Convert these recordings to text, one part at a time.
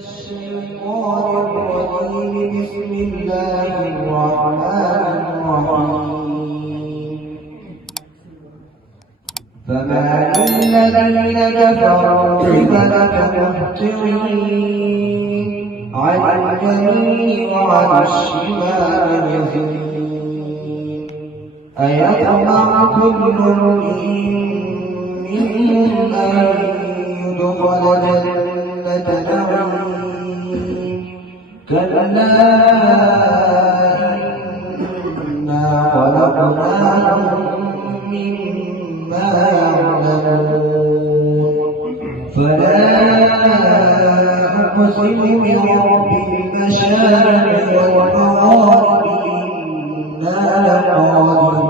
الشيطان الرجيم. بسم الله الرحمن الرحيم. فما للذين كفروا قبلك مهطعين عن اليمين وعن الشمال يزيد أيطمع كل امرئ منهم أن يدخل جنة نعيم كلا إنا خلقناهم مما يعلمون. فلا أقسم برب المشارق والمغارب إنا لقادرون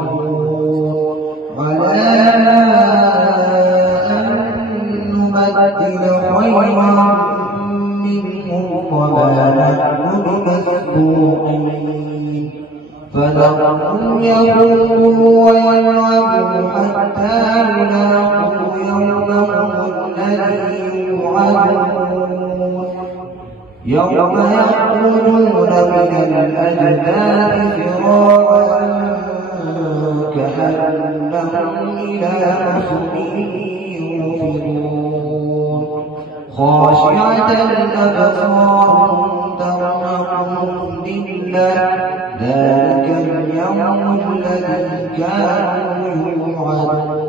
على أن نبدل خيرا منهم وما نحن بمسبوقين. فذرهم يخوضوا ويلعبوا حتى يلاقوا يومهم الذي يوعدون. يوم يخرجون من الأجداث سراعا كأنهم إلى نصب يوفضون. خاشعة أبصارهم ترهقهم ذلة ذلك اليوم الذي كانوا يوعدون.